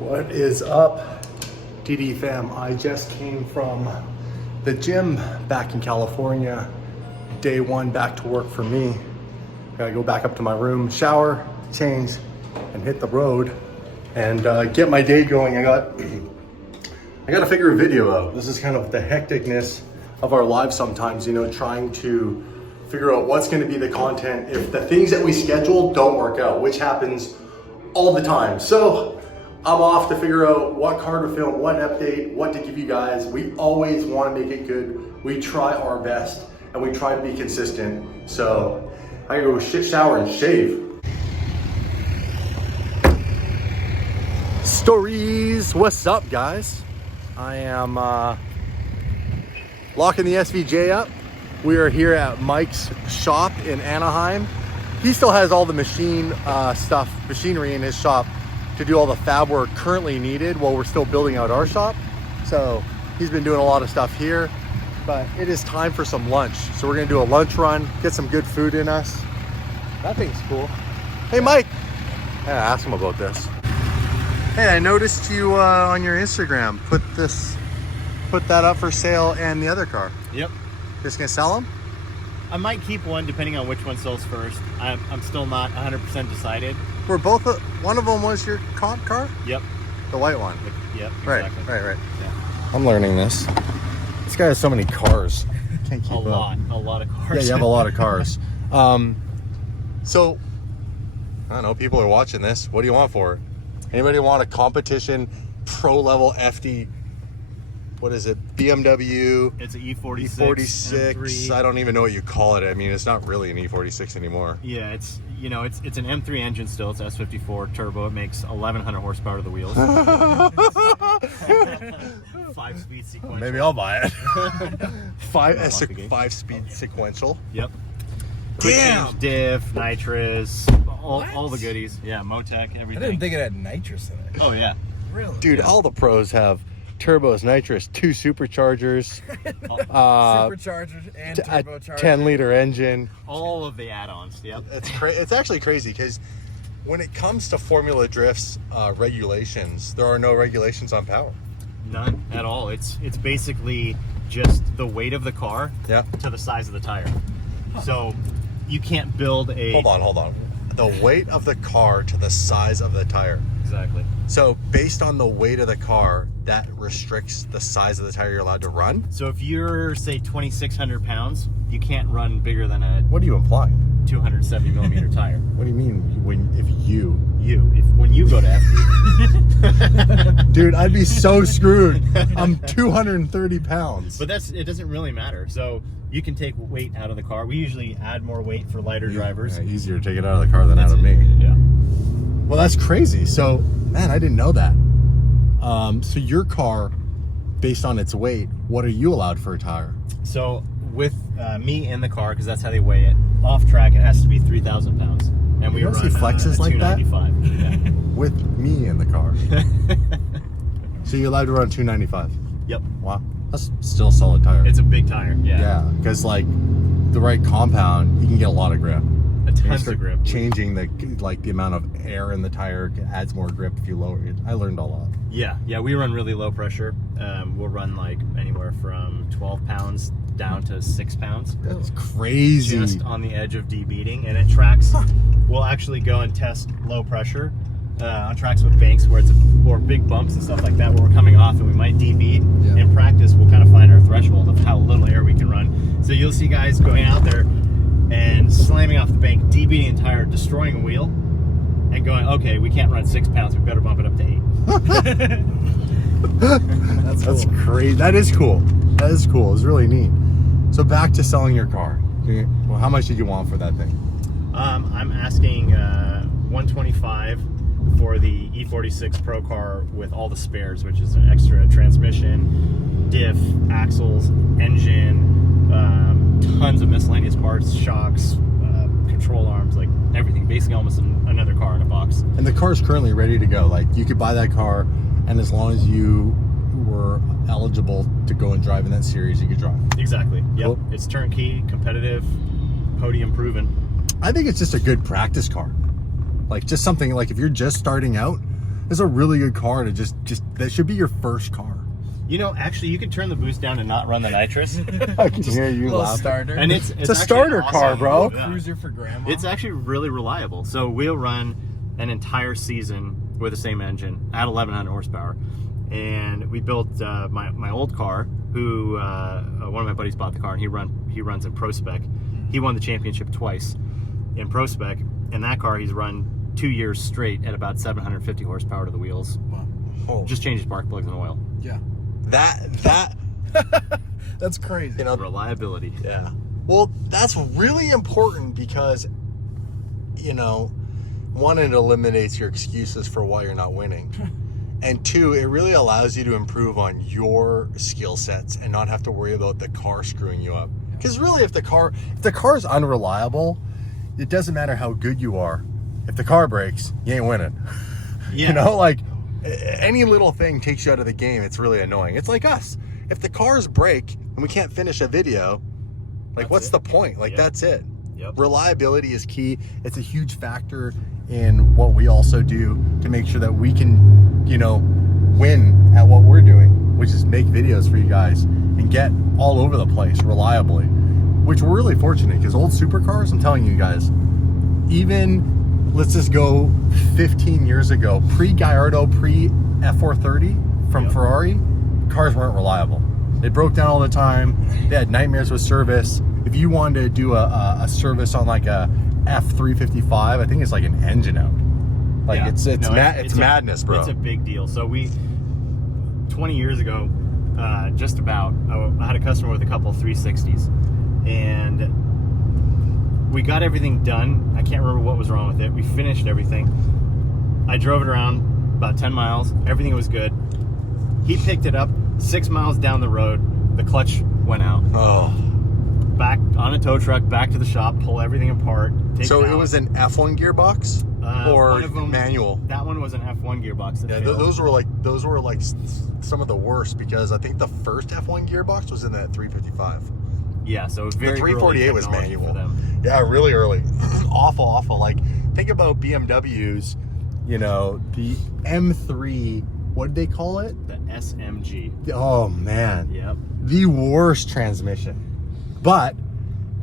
What is up, DD fam? I just came from the gym back in California. Day one back to work for me. Gotta go back up to my room, shower, change, and hit the road and get my day going. I gotta figure a video out. This is kind of the hecticness of our lives sometimes, you know, trying to figure out what's gonna be the content if the things that we schedule don't work out, which happens all the time. So I'm off to figure out what car to film, what update, what to give you guys. We always want to make it good. We try our best and we try to be consistent. So I gotta go shower and shave. Stories, what's up guys? I am locking the SVJ up. We are here at Mike's shop in Anaheim. He still has all the machinery in his shop to do all the fab work currently needed while we're still building out our shop. So he's been doing a lot of stuff here, but it is time for some lunch. So we're gonna do a lunch run, get some good food in us. That thing's cool. Hey Mike, yeah, ask him about this. Hey, I noticed you on your Instagram put that up for sale and the other car. Yep. Just gonna sell them? I might keep one depending on which one sells first. I'm still not 100% decided. We're both, one of them was your comp car? Yep. The white one? Yep, Right, exactly. right. Yeah. I'm learning this. This guy has so many cars. Can't keep A up. lot of cars. Yeah, you have a lot of cars. So, I don't know, people are watching this. What do you want for it? Anybody want a competition, pro level FD, what is it, BMW? It's an E46. E46, M3. I don't even know what you call it. I mean, it's not really an E46 anymore. Yeah, it's an M3 engine still. It's S54 turbo. It makes 1,100 horsepower to the wheels. 5-speed sequential. Maybe I'll buy it. 5-speed sequential. Yep. Damn! Quick change diff, nitrous, all the goodies. Yeah, Motec, everything. I didn't think it had nitrous in it. Oh yeah. Really? Dude, all the pros have turbos, nitrous, 2 superchargers, Superchargers and a turbochargers. 10-liter engine. All of the add-ons. Yep. It's actually crazy because when it comes to Formula Drift's regulations, there are no regulations on power. None at all. It's basically just the weight of the car Yeah. to the size of the tire. So you can't build a... Hold on. The weight of the car to the size of the tire. Exactly. So based on the weight of the car, that restricts the size of the tire you're allowed to run? So if you're, say, 2,600 pounds, you can't run bigger than a What are you implying? 270 millimeter tire. What do you mean when you? When you go to FD. Dude, I'd be so screwed. I'm 230 pounds. But it doesn't really matter. So you can take weight out of the car. We usually add more weight for lighter drivers. Yeah, easier to take it out of the car than out of me. Yeah. Well, that's crazy. So, man, I didn't know that. So your car, based on its weight, what are you allowed for a tire? So with me in the car, because that's how they weigh it, off track it has to be 3,000 pounds. And we You don't run see flexes like that? 295. Yeah. With me in the car. So you're allowed to run 295. Yep. Wow. That's still a solid tire. It's a big tire. Yeah. Yeah, because like the right compound, you can get a lot of grip. Tons of grip. Changing the amount of air in the tire adds more grip if you lower it. I learned a lot. Yeah. We run really low pressure. We'll run like anywhere from 12 pounds down to 6 pounds. That's crazy. Just on the edge of debeating, and it tracks. We'll actually go and test low pressure on tracks with banks or big bumps and stuff like that where we're coming off and we might debeat. Yeah. In practice, we'll kind of find our threshold of how little air we can run. So you'll see guys going out there and slamming off the bank, debeating the tire, destroying a wheel, and going, okay, we can't run 6 pounds, we better bump it up to 8. That's crazy. That is cool. That is cool. It's really neat. So back to selling your car. Well, how much did you want for that thing? I'm asking 125 for the E46 Pro car with all the spares, which is an extra transmission, diff, axles, engine, tons of miscellaneous parts, shocks, control arms, like everything. Basically almost another car in a box. And the car's currently ready to go. Like you could buy that car, and as long as you were eligible to go and drive in that series, you could drive. Exactly. Yep. Cool. It's turnkey, competitive, podium proven. I think it's just a good practice car. Like just something like if you're just starting out, It's a really good car to just that should be your first car. You know, actually, you could turn the boost down and not run the nitrous. I can hear you Little laughing. starter. And it's a actually starter awesome. car, bro. Yeah. Cruiser for grandma. It's actually really reliable. So we'll run an entire season with the same engine at 1100 horsepower. And we built my old car, who one of my buddies bought the car, and he runs in Pro Spec. He won the championship twice in Pro Spec. In that car, he's run 2 years straight at about 750 horsepower to the wheels. Wow. Oh, Just changes spark plugs and oil. Yeah. that That's crazy. you know, Reliability. yeah. Well, that's really important because, you know, one, it eliminates your excuses for why you're not winning. And two, it really allows you to improve on your skill sets and not have to worry about the car screwing you up. Because really, if the car is unreliable, it doesn't matter how good you are. If the car breaks, you ain't winning. Yeah. You know, like any little thing takes you out of the game. It's really annoying. It's like us. If the cars break and we can't finish a video, like That's what's it. the point? Like Yep. that's it. Yep. Reliability is key. It's a huge factor in what we also do to make sure that we can, you know, win at what we're doing, which is make videos for you guys and get all over the place reliably, which we're really fortunate because old supercars, I'm telling you guys, even let's just go 15 years ago, pre-Gallardo, pre-F430 from Yep. Ferrari, cars weren't reliable. They broke down all the time. They had nightmares with service. If you wanted to do a service on like a F355, I think it's like an engine out. Like Yeah. it's No, it's madness, bro. It's a big deal. So 20 years ago, just about, I had a customer with a couple 360s, and we got everything done. I can't remember what was wrong with it. We finished everything. I drove it around about 10 miles. Everything was good. He picked it up 6 miles down the road. The clutch went out. Oh. Back on a tow truck, back to the shop, pull everything apart. Take So it it out. was an F1 gearbox or One of them- manual? That one was an F1 gearbox. That Yeah, failed. those were like some of the worst because I think the first F1 gearbox was in that 355. Yeah, so The very 348 early was technology manual. for them. Yeah, really early. awful. Like, think about BMWs, you know, the M3, what did they call it? The SMG. Oh, man. Yep. The worst transmission. But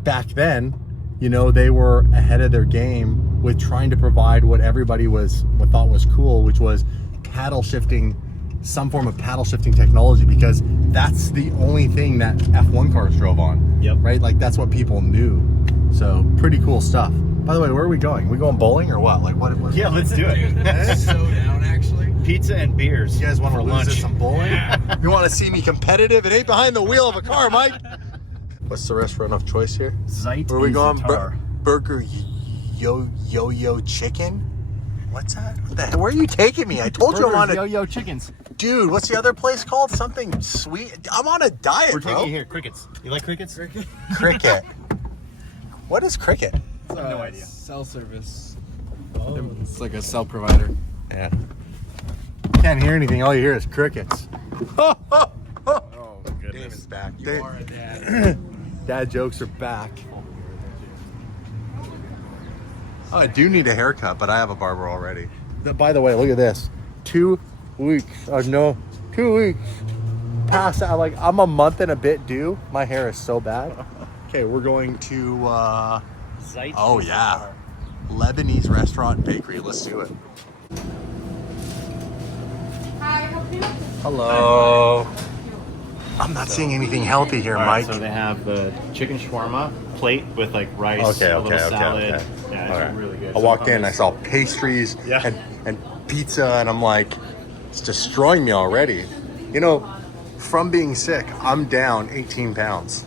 back then, you know, they were ahead of their game with trying to provide what everybody thought was cool, which was paddle shifting, some form of paddle shifting technology, because that's the only thing that F1 cars drove on. Yep. Right? Like that's what people knew. So pretty cool stuff. By the way, where are we going? We going bowling or what? Like what? Yeah, let's do it. So down, actually. Pizza and beers. You guys want to for lose lunch? at some bowling? You want to see me competitive? It ain't behind the wheel of a car, Mike. What's the restaurant of choice here? Zeit Where are we and going? Zatar. Burger Yo-Yo Chicken? What's that? What the hell? Where are you taking me? I told you I'm on Burgers, a... Yo-Yo chickens. Dude, what's the other place called? Something sweet. I'm on a diet, We're bro. taking you here. Crickets. You like crickets? Cricket. What is cricket? No idea. Cell service. Oh. It's like a cell provider. Yeah. Can't hear anything. All you hear is crickets. Oh, Damon's goodness. back. You are a dad. Dad jokes are back. Oh, I do need a haircut, but I have a barber already. By the way, look at this. 2 weeks. 2 weeks. Past that, like I'm a month and a bit due. My hair is so bad. Okay, we're going to Zeit oh and yeah, Zatar. Lebanese restaurant bakery. Let's do it. Hi, how can I help you? Hello. I'm not seeing anything healthy here, All right, Mike. so they have the chicken shawarma plate with like rice, a little salad. Yeah, it's All right. really good. I So walked in, hummus. I saw pastries Yeah. and pizza, and I'm like, it's destroying me already. You know, from being sick, I'm down 18 pounds.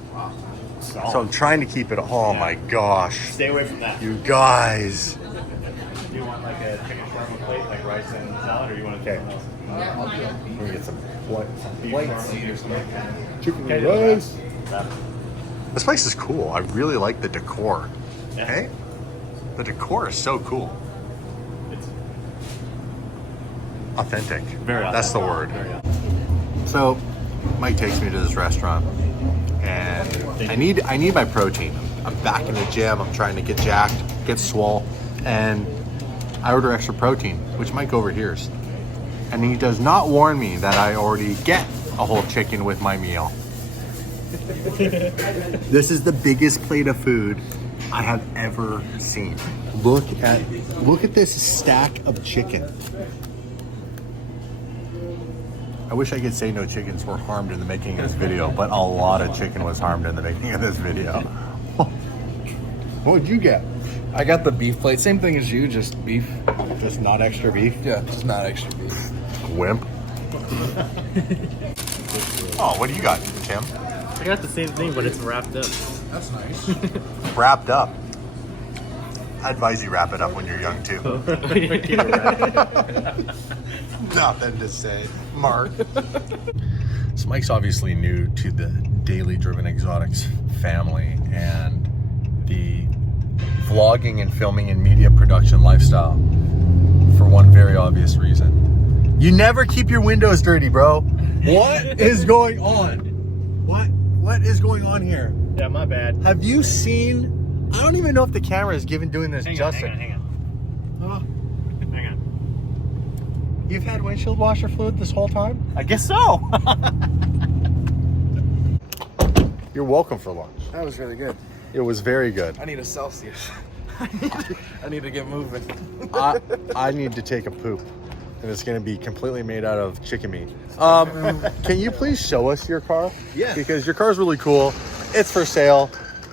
Solid. So I'm trying to keep it. Oh my gosh. Stay away from that. You guys. Do you want like a chicken shawarma plate, like rice and salad, or do you want to Okay. Let me get some plates. Chicken Okay, and rice. That. This place is cool. I really like the decor. Yeah. Okay? The decor is so cool. It's Authentic. very That's the authentic. word. Very authentic. So Mike takes me to this restaurant and I need my protein. I'm back in the gym. I'm trying to get jacked, get swole, and I order extra protein, which Mike overhears. And he does not warn me that I already get a whole chicken with my meal. This is the biggest plate of food I have ever seen. Look at this stack of chicken. I wish I could say no chickens were harmed in the making of this video, but a lot of chicken was harmed in the making of this video. What would you get? I got the beef plate. Same thing as you, just beef. Just not extra beef? Yeah, just not extra beef. Wimp. Oh, what do you got, Tim? I got the same thing, but it's wrapped up. That's nice. Wrapped up. I advise you wrap it up when you're young too. Nothing to say, Mark. So Mike's obviously new to the Daily Driven Exotics family and the vlogging and filming and media production lifestyle for one very obvious reason. You never keep your windows dirty, bro. What is going on? What is going on here? Yeah, my bad. Have you seen? I don't even know if the camera is doing this justice. Hang on. You've had windshield washer fluid this whole time? I guess so. You're welcome for lunch. That was really good. It was very good. I need a Celsius. I need to get moving. I need to take a poop, and it's going to be completely made out of chicken meat. Can you please show us your car? Yeah. Because your car is really cool. It's for sale.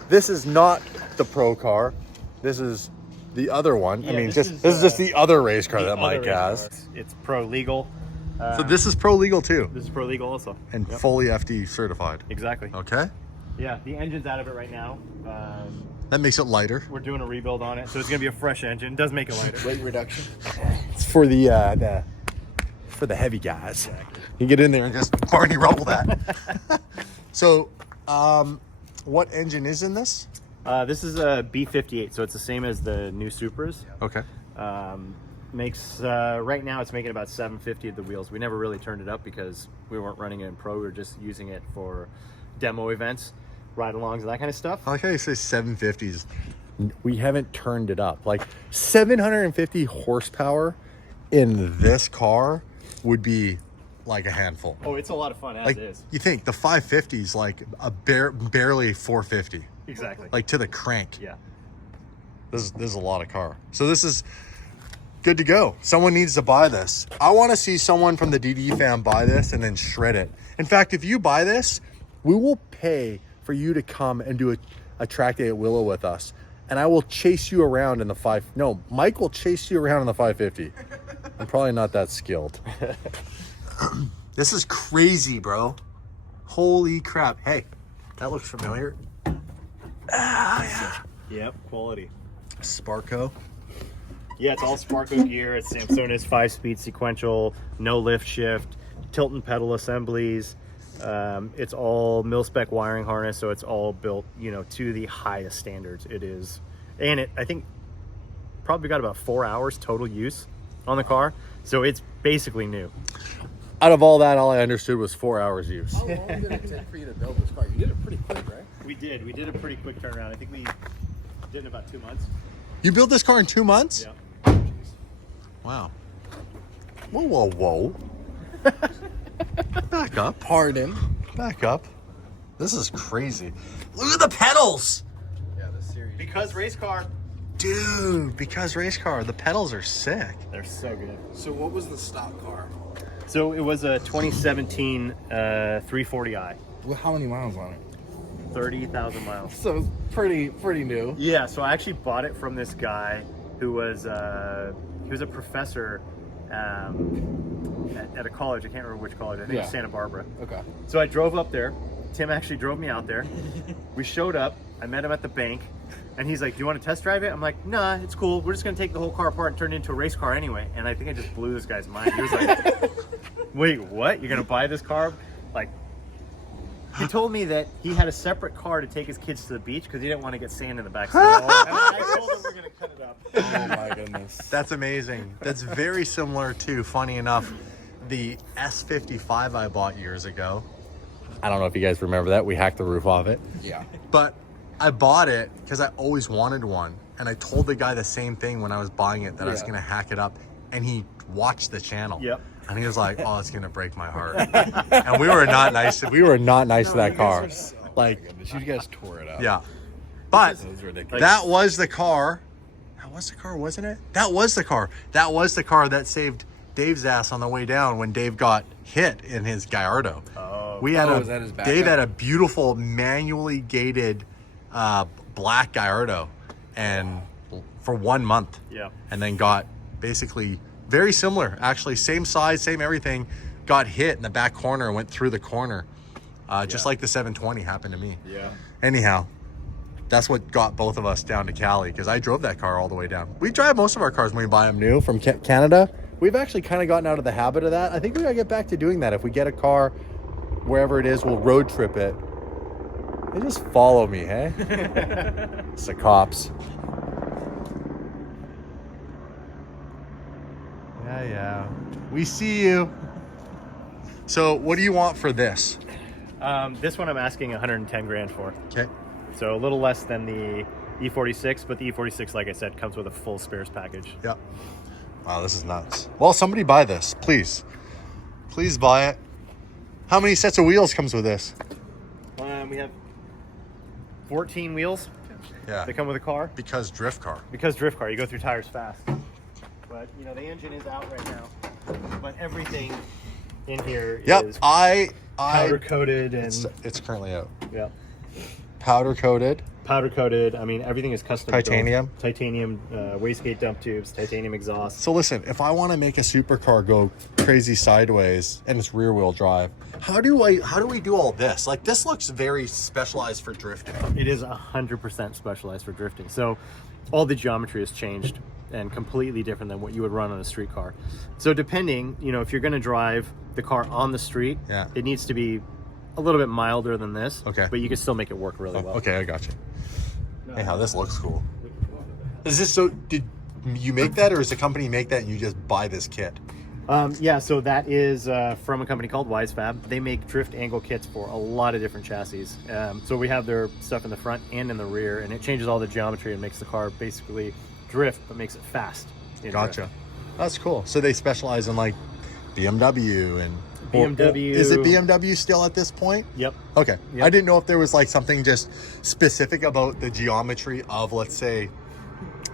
This is not the pro car. This is the other one. Yeah, I mean, this this is just the other race car The that Mike other race has. car. It's pro legal. So this is pro legal too, This is pro legal also. and Yep. fully FD certified. Exactly. Okay. Yeah, the engine's out of it right now. That makes it lighter. We're doing a rebuild on it, so it's gonna be a fresh engine. Does make it lighter. Weight reduction. It's for the heavy guys. You get in there and just Barney roll that. So, what engine is in this? This is a B58, so it's the same as the new Supras. Okay. Makes right now it's making about 750 at the wheels. We never really turned it up because we weren't running it in pro. We were just using it for demo events, ride-alongs, and that kind of stuff. I like how you say 750s. We haven't turned it up. Like 750 horsepower in this car would be like a handful. Oh, it's a lot of fun as Like is. you think the 550 is like a barely 450, Exactly. like to the crank. Yeah. This is a lot of car. So this is good to go. Someone needs to buy this. I want to see someone from the DD fam buy this and then shred it. In fact, if you buy this, we will pay for you to come and do a track day at Willow with us. And I will chase you around in the Mike will chase you around in the 550. I'm probably not that skilled. This is crazy, bro. Holy crap. Hey, that looks familiar. Yep. Quality. Sparco. Yeah, it's all Sparco gear. It's Samsonite 5-speed sequential, no lift shift, tilt and pedal assemblies. It's all mil-spec wiring harness, so it's all built, to the highest standards. It is, and I think probably got about 4 hours total use on the car, so it's basically new. Out of all that, all I understood was 4 hours use. How long did it take for you to build this car? You did it pretty quick, right? We did a pretty quick turnaround. I think we did it in about 2 months. You built this car in 2 months? Yeah. Wow. Whoa. Back up. Pardon. Back up. This is crazy. Look at the pedals. Yeah, this series. Because race car, Dude, because race car, the pedals are sick. they're so good. So what was the stock car? So it was a 2017 340i, Well, how many miles on it? 30,000 miles. So it's pretty new. Yeah, so I actually bought it from this guy who was he was a professor at a college. I can't remember which college. I think it was Santa Barbara. Okay. So I drove up there. Tim actually drove me out there. We showed up. I met him at the bank, and he's like, "Do you want to test drive it?" I'm like, "Nah, it's cool. We're just gonna take the whole car apart and turn it into a race car anyway." And I think I just blew this guy's mind. He was like, "Wait, what? You're gonna buy this car?" Like, he told me that he had a separate car to take his kids to the beach because he didn't want to get sand in the back seat. And I told him we're gonna cut it up. Oh my goodness. That's amazing. That's very similar to, funny enough, the S55 I bought years ago. I don't know if you guys remember that. We hacked the roof off it. Yeah. But I bought it because I always wanted one. And I told the guy the same thing when I was buying it, that I was Yeah. going to hack it up. And he watched the channel. Yep. And he was like, "Oh, it's gonna break my heart." And we were not nice. We were not nice to that car. Like, You guys tore it up. yeah. But It was ridiculous. that was the car. That was the car, wasn't it? That was the car. That was the car that saved Dave's ass on the way down when Dave got hit in his Gallardo. Oh. We had was that his backup? Dave had a beautiful manually gated black Gallardo, and for 1 month. Yeah. And then got basically very similar, actually same size, same everything. Got hit in the back corner and went through the corner, just like the 720 happened to me. Yeah. Anyhow, that's what got both of us down to Cali, because I drove that car all the way down. We drive most of our cars when we buy them new from Canada. We've actually kind of gotten out of the habit of that. I think we gotta get back to doing that. If we get a car, wherever it is, we'll road trip it. They just follow me, hey? It's the cops. Yeah. We see you. So what do you want for this? This one I'm asking 110 grand for. Okay. So a little less than the E46, but the E46, like I said, comes with a full spares package. Yep. Wow, this is nuts. Well, somebody buy this, please. Please buy it. How many sets of wheels comes with this? We have 14 wheels Yeah. that come with a car. Because drift car. Because drift car, you go through tires fast. But, you know, the engine is out right now. But everything in here Yep. is I powder coated and it's currently out. yeah, Powder coated. powder coated. I mean, everything is custom built. Titanium? Titanium wastegate dump tubes, titanium exhaust. So listen, if I want to make a supercar go crazy sideways and it's rear wheel drive, how do we do all this? Like, this looks very specialized for drifting. It is 100% specialized for drifting. So all the geometry has changed and completely different than what you would run on a street car. So depending, you know, if you're going to drive the car on the street, Yeah. it needs to be a little bit milder than this. Okay. But you can still make it work really well. Okay, I got you. Anyhow, this looks cool. Is this so? Did you make that, or does the company make that and you just buy this kit? Yeah, so that is from a company called WiseFab. They make drift angle kits for a lot of different chassis. So we have their stuff in the front and in the rear, and it changes all the geometry and makes the car basically drift, but makes it fast. in Gotcha. drift. That's cool. So they specialize in like BMW and BMW. Is it BMW still at this point? Yep. Okay. Yep. I didn't know if there was like something just specific about the geometry of, let's say,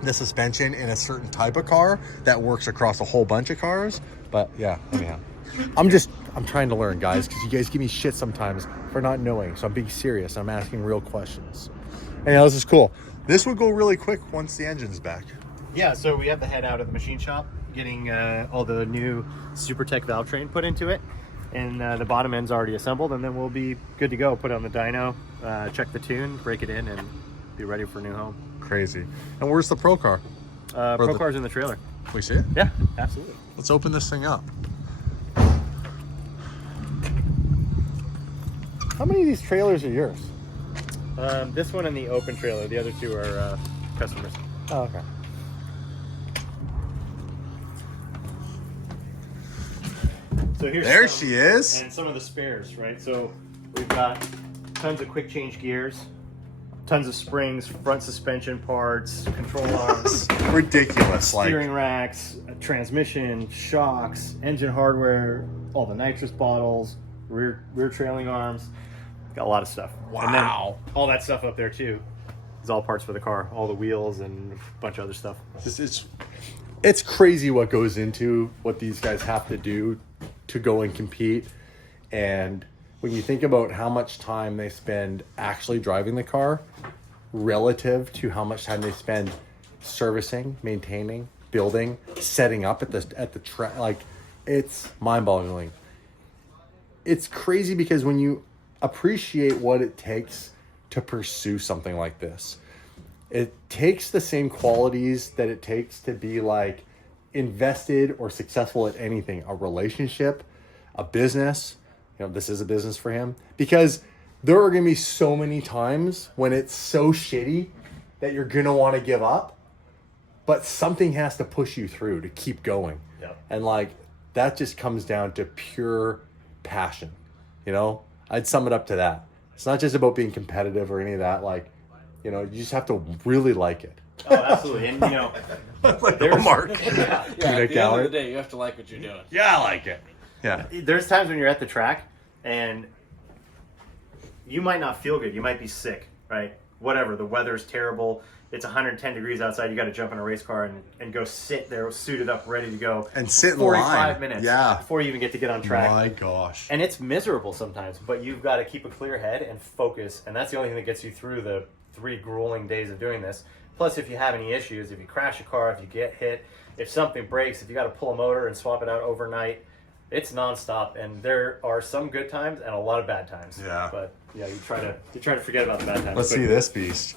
the suspension in a certain type of car that works across a whole bunch of cars. But yeah, anyhow. I'm trying to learn, guys, because you guys give me shit sometimes for not knowing. So I'm being serious. I'm asking real questions. Anyhow, this is cool. This would go really quick once the engine's back. Yeah, so we have the head out of the machine shop, getting all the new SuperTech valve train put into it. And the bottom end's already assembled, and then we'll be good to go. Put it on the dyno, check the tune, break it in, and be ready for a new home. Crazy. And where's the Pro Car? Pro Car's in the trailer. Can we see it? Yeah, absolutely. Let's open this thing up. How many of these trailers are yours? This one and the open trailer. The other two are customers. Oh, okay. So here's There some- she is. And some of the spares, right? So we've got tons of quick change gears, tons of springs, front suspension parts, control arms, Ridiculous. Like, steering racks, transmission, shocks, engine hardware, all the nitrous bottles, rear trailing arms. Got a lot of stuff. And then Wow. all that stuff up there too is all parts for the car, all the wheels and a bunch of other stuff. it's crazy what goes into what these guys have to do to go and compete. And when you think about how much time they spend actually driving the car relative to how much time they spend servicing, maintaining, building, setting up at the track, like, it's mind-boggling. It's crazy because when you appreciate what it takes to pursue something like this, it takes the same qualities that it takes to be like invested or successful at anything, a relationship, a business. You know, this is a business for him, because there are going to be so many times when it's so shitty that you're going to want to give up, but something has to push you through to keep going. Yep. And like, that just comes down to pure passion. You know, I'd sum it up to that. It's not just about being competitive or any of that. Like, you know, you just have to really like it. Oh, absolutely. And, you know, Like There's- Mark. Yeah, Peanut at the end of gallery. the day, you have to like what you're doing. Yeah, I like it. Yeah. there's times when you're at the track and you might not feel good. You might be sick, right? Whatever. The weather's terrible. It's 110 degrees outside. You got to jump in a race car and go sit there suited up, ready to go. And for sit in 45 line. minutes Yeah. before you even get to get on track. My gosh. And it's miserable sometimes, but you've got to keep a clear head and focus. And that's the only thing that gets you through the 3 grueling days of doing this. Plus, if you have any issues, if you crash a car, if you get hit, if something breaks, if you got to pull a motor and swap it out overnight, it's nonstop. And there are some good times and a lot of bad times. Yeah. But yeah, you try to forget about the bad times. Let's But see this beast.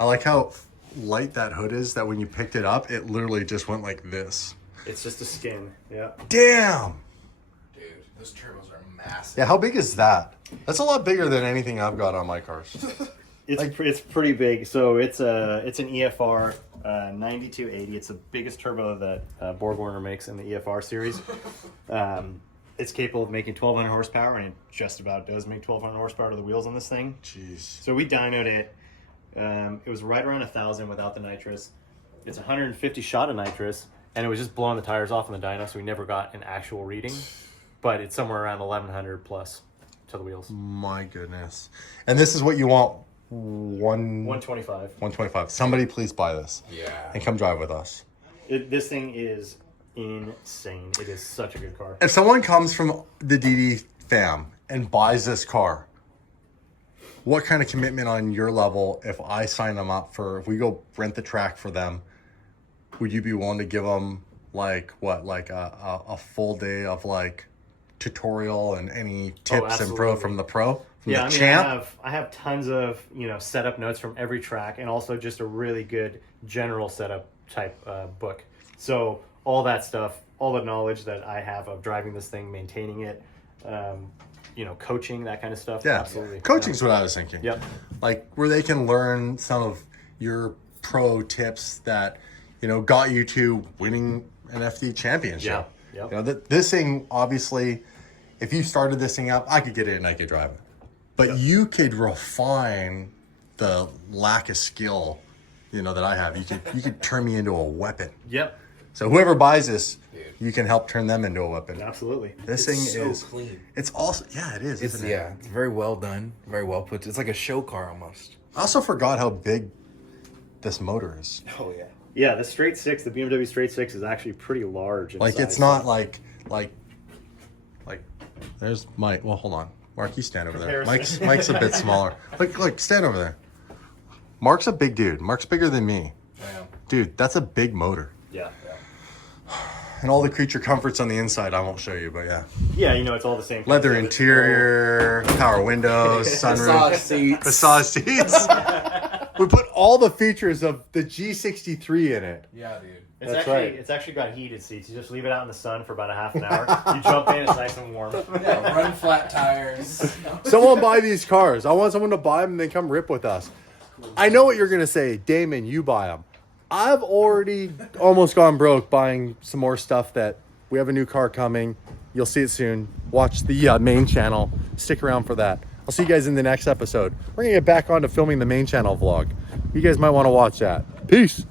I like how light that hood is, that when you picked it up, it literally just went like this. It's just a skin. Yeah. Damn. Dude, those turbos are massive. Yeah, how big is that? That's a lot bigger than anything I've got on my cars. It's pretty big. So it's an EFR 9280. It's the biggest turbo that Borg Warner makes in the EFR series. It's capable of making 1,200 horsepower, and it just about does make 1,200 horsepower to the wheels on this thing. Jeez. So we dynoed it. It was right around 1,000 without the nitrous. It's 150 shot of nitrous, and it was just blowing the tires off on the dyno, so we never got an actual reading. But it's somewhere around 1,100 plus to the wheels. My goodness. And this is what you want. 125. 125. Somebody please buy this Yeah. and come drive with us. This thing is insane. It is such a good car. If someone comes from the DD fam and buys this car, what kind of commitment on your level, if I sign them up for, if we go rent the track for them, would you be willing to give them like what, like a full day of like tutorial and any tips and pro absolutely. from the pro? From Yeah, the I mean, champ? I have tons of setup notes from every track, and also just a really good general setup type book. So all that stuff, all the knowledge that I have of driving this thing, maintaining it, coaching, that kind of stuff. Yeah, Absolutely. coaching's what I was thinking. Yep. Like where they can learn some of your pro tips that got you to winning an FD championship. Yeah, yep. This thing, obviously, if you started this thing up, I could get it and I could drive it, but you could refine the lack of skill that I have. You could turn me into a weapon. Yep. So whoever buys this, you can help turn them into a weapon. Absolutely. This It's thing so is clean. It's also it is. It's isn't it? yeah, it's very well done, very well put. It's like a show car almost. I also forgot how big this motor is. Oh yeah. Yeah, the straight six, the BMW straight six, is actually pretty large. In Like size. it's not like there's Mike. Well, hold on, Mark, you stand over there. Comparison. Mike's a bit smaller. Like stand over there. Mark's a big dude. Mark's bigger than me. Damn. Dude, that's a big motor. Yeah. And all the creature comforts on the inside, I won't show you, but yeah. Yeah, it's all the same. Leather concept. interior, power windows, sunroof, Massage seats. massage seats. We put all the features of the G63 in it. Yeah, dude. It's actually got heated seats. You just leave it out in the sun for about a half an hour. You jump in, it's nice and warm. Yeah, run flat tires. Someone buy these cars. I want someone to buy them and then come rip with us. I know what you're going to say. Damon, you buy them. I've already almost gone broke buying some more stuff that we have a new car coming. You'll see it soon. Watch the main channel. Stick around for that. I'll see you guys in the next episode. We're going to get back on to filming the main channel vlog. You guys might want to watch that. Peace.